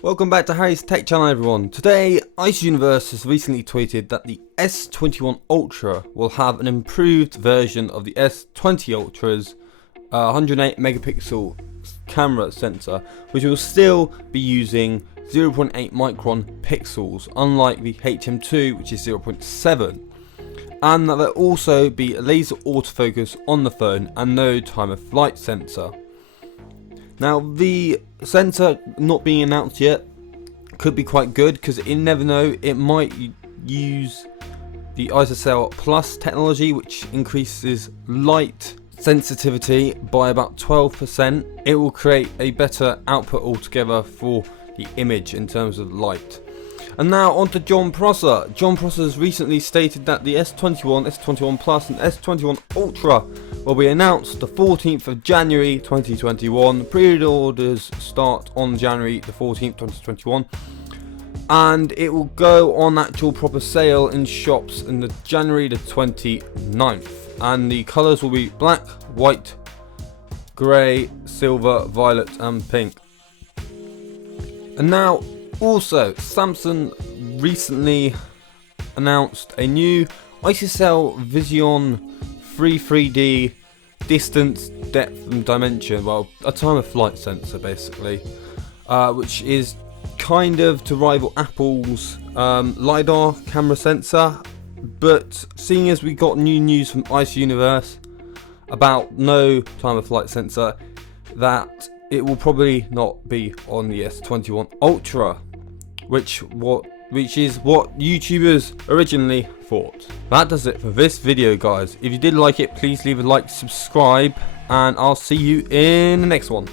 Welcome back to Harry's Tech Channel, everyone. Today, Ice Universe has recently tweeted that the S21 Ultra will have an improved version of the S20 Ultra's 108 megapixel camera sensor, which will still be using 0.8 micron pixels, unlike the HM3, which is 0.7. And that there'll also be a laser autofocus on the phone and no time of flight sensor. Now, the sensor not being announced yet could be quite good, because you never know, it might use the ISOCELL Plus technology, which increases light sensitivity by about 12%. It will create a better output altogether for the image in terms of light. And now on to John Prosser. John Prosser has recently stated that the S21, S21 Plus and S21 Ultra will be announced the 14th of January 2021. Pre-orders start on January the 14th, 2021. And it will go on actual proper sale in shops in the January the 29th. And the colours will be black, white, grey, silver, violet and pink. And now also, Samsung recently announced a new ISOCELL Vision 3D distance, depth and dimension, well, a time of flight sensor basically, which is kind of to rival Apple's LiDAR camera sensor. But seeing as we got new news from Ice Universe about no time of flight sensor, that it will probably not be on the S21 Ultra, which is what YouTubers originally thought. That does it for this video, guys. If you did like it, please leave a like, subscribe, and I'll see you in the next one.